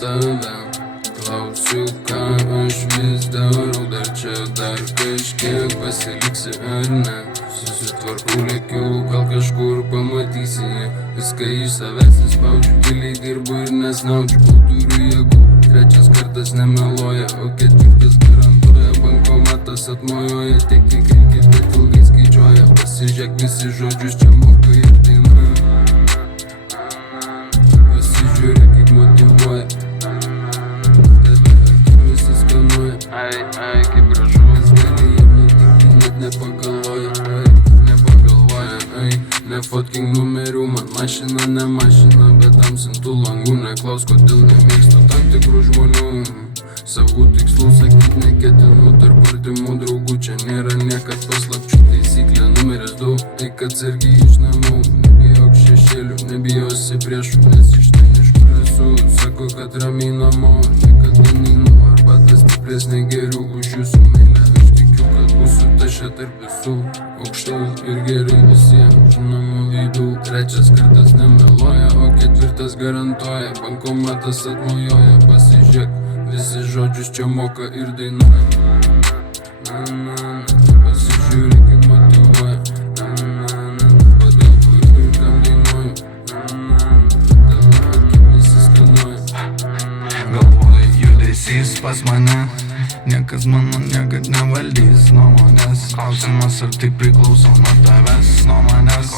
tave. Klausiu, ką aš vis darau, dar čia dar kažkiek pasiliksi ar ne. Susitvarkau, lėkiu, gal kažkur pamatysi. Viską iš savęs įspaudžiu, giliai dirbu ir nesnaudžiu, kol turiu jėgų. Trečias kartas nemeluoja, o ketvirtas garantuoja. Bankomatas atmojuoja, tiek kiek reikia, bet ilgai skaičiuoja. Pasižiūrėk, visi žodžius čia moka ir dainuoja. Pasižiūrėk, kaip motyvuoja. Tave akimis įskanuoja. Ai, kaip gražu. Vis gali jiem nutikti, net nepagalvoja. Nefotkink numerių, man mašina, ne mašina, bet tamsintų langų. Neklaus, kodėl nemėgstu tam tikrų žmonių. Savų tikslų sakyt neketinu, tarp artimų draugų čia nėra niekad paslapčių. Taisyklė numeris 2, eik atsargiai iš namų. Nebijok šešėlių, nebijosi priešų, nes iš ten iš kur esu. Sako, kad ramiai namo, niekada neinu, arba tas stipresnė geriau už jūsų meilę. Aš tikiu, kad būsiu tašė tarp visų, aukščiau ir gerai visiems žinomų veidų. Trečias kartas nemeluoja, o ketvirtas garantuoja. Bankomatas atmojuoja, pasižiūrėk, visi žodžius čia moka ir dainuoja. Pasižiūrėk, kaip motyvuoja. Kodėl kur ir kam dainuoju. Tave akimis įskanuoja. Galvoju, judesys pas mane, niekas mano niekad nevaldys nuo manęs. Klausimas, ar tai priklauso nuo tavęs, nuo manęs.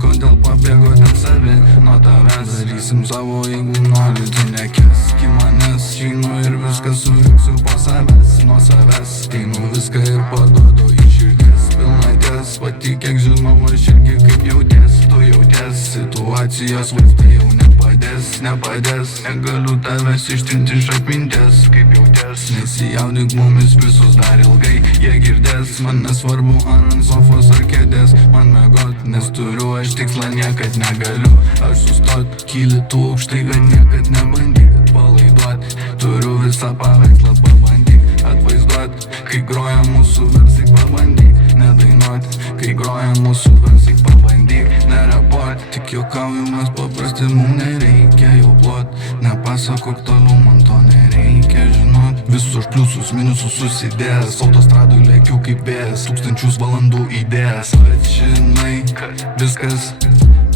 Kodėl pabėgo ten savi nuo tavęs? Darysim savo, jeigu nori, tu nekesk į manęs. Išeinu ir viską surinksiu po savęs, nuo savęs. Einu viską ir paduodu į širdis pilnaties. Patikėk, žinau, aš irgi kaip jauties, tu jauties. Situacijos vaistai jau nepadės. Negaliu tavęs ištrinti iš atminties, kaip jauties. Nesijaudink, mumis visus dar ilgai jie girdės. Man nesvarbu ant sofos ar kėdės man miegot, nes turiu aš tikslą, niekad negaliu aš sustot. Kyli tu aukštai, bet niekad nebandyk atpalaiduot. Turiu visą paveikslą, pabandyk atvaizduot. Kai groja mūsų versik, pabandyk nedainuot. Kai groja mūsų versik, pabandyk nerepuot. Tik juokauju, mes paprasti, mum nereikia jau plot. Nepasakok toliau, man to nereikia žinot. Visus pliusus, minusus susidėjęs, autostradui lėkiu kaip vėjas, 1000 valandų idėjas. Bet žinai, kad viskas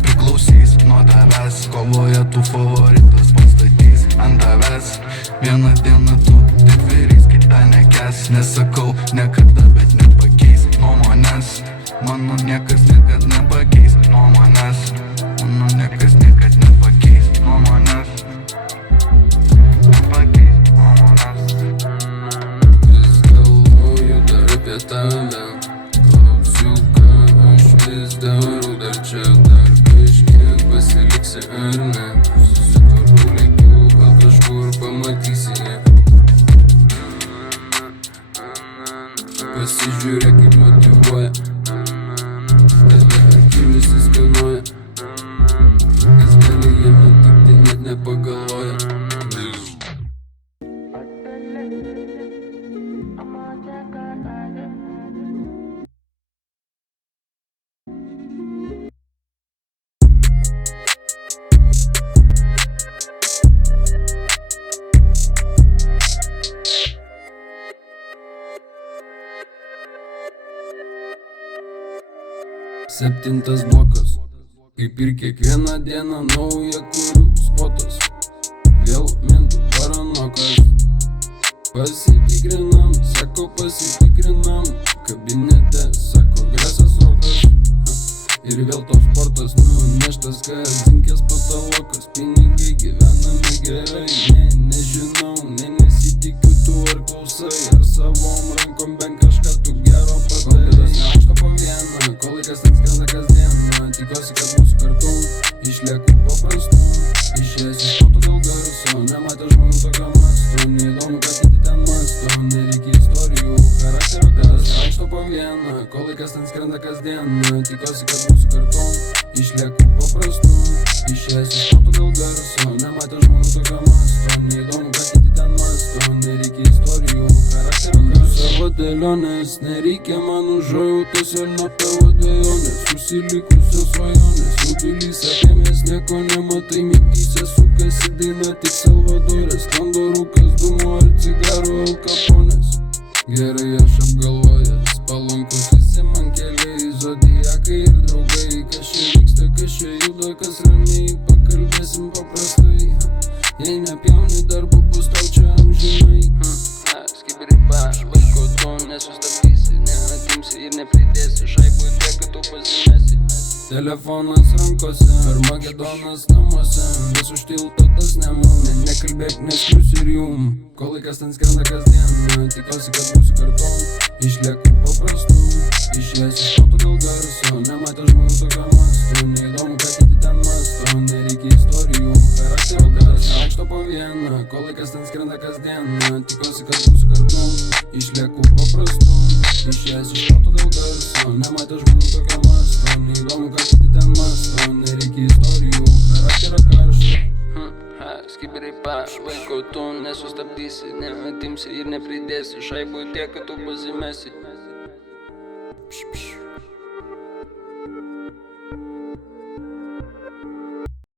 priklausys nuo tavęs. Kovoje tu favoritas pastatys ant tavęs. Vieną dieną tu tik vyrys, kitą nekes. Nesakau niekada, bet nepakeis nuomonės. Mano niekas niekad nepakeis nuomonės. Mano niekas niekad nepakeis nuomonės. Nepakeis nuomonės. Vis galvoju dar apie tave. Klausiu, ką aš vis darau, dar čia dar kažkiek pasiliksi ar ne. Susitvarkau, lėkiu, gal kažkur pamatysi. Pasižiūrėk, kaip motyvuoja. Tave akimis įskanuoja. Kas gali jiem nutikti, net nepagalvoja. Septintas blokas, kaip ir kiekvieną dieną nauja kuriu spotas. Vėl mentų paranokas. Pasitikrinam, sako pasitikrinam. Kabinete, sako gresas rokas. Ir vėl top sportas, nuneštas kazinkės patalokas. Pinigai gyvename gerai, nežinau, nesitikiu tu ar klausai. Ar savom rankom bent kažką tu gero padarai. Neaukšta po vieną, kol laikas atskrenda kasdieną. Tikiuosi, kad būsiu kartu, išlieku paprastu. Išėjęs iš proto dėl garso, nematė žmonių tokio masto. Neįdomu, kad kiti ten masto, nereikia istorijų, charakterio kas. Neaukšta po vieną, kol laikas atskrenda kasdieną. Tikiuosi, kad būsiu kartu, išlieku paprastu. Išėjęs iš proto dėl garso, nematė žmonių tokio masto. Neįdomu, kad kiti ten masto, nereikia istorijų, charakterio kas. Savo dėlionės. Nereikia man užuojautos ir nuo tavo dėjonės. Susilikusios svajonės, jaudulys apėmės, nieko nematai, mintyse sukasi daina tik Salvadorės. Sklando rūkas, dūmo ar cigarų alkaponės. Gerai aš apgalvojęs, palankus visi man keliai, zodiakai ir draugai. Kas čia vyksta, kas čia juda, kas ramiai, pakalbėsim paprastai. Jei nepjauni darbo, bus tau čia amžinai. Skibiriba, vaiko tu nesustabdysi, neatimsi ir nepridėsi šaibų tiek, kad tu pasimesi. Telefonas rankose, Armagedonas namuose, vis už tilto tas nemūnė. Nekalbėk, neskrius ir jum, kol laikas ten skrenda kasdien. Tikiuosi, kad būsiu kartu, išlieku paprastu. Išėjęs iš proto dėl garso, nematė žmonių tokio masto. Neįdomu, ką kiti ten masto, nereikia istorijų. Charakterio karas, aukšto po vieną, kol laikas ten skrenda kasdien. Tikiuosi, kad būsiu kartu, išlieku paprastu. Išėjęs iš proto dėl garso, nematė žmonių tokio masto. Neįdomu, ką kiti ten masto, nereikia istorijų. Charakterio karšto. Skibiriba, vaiko tu nesustabdysi, neatimsi ir nepridėsi šaibų tiek, kad tu pasimesi.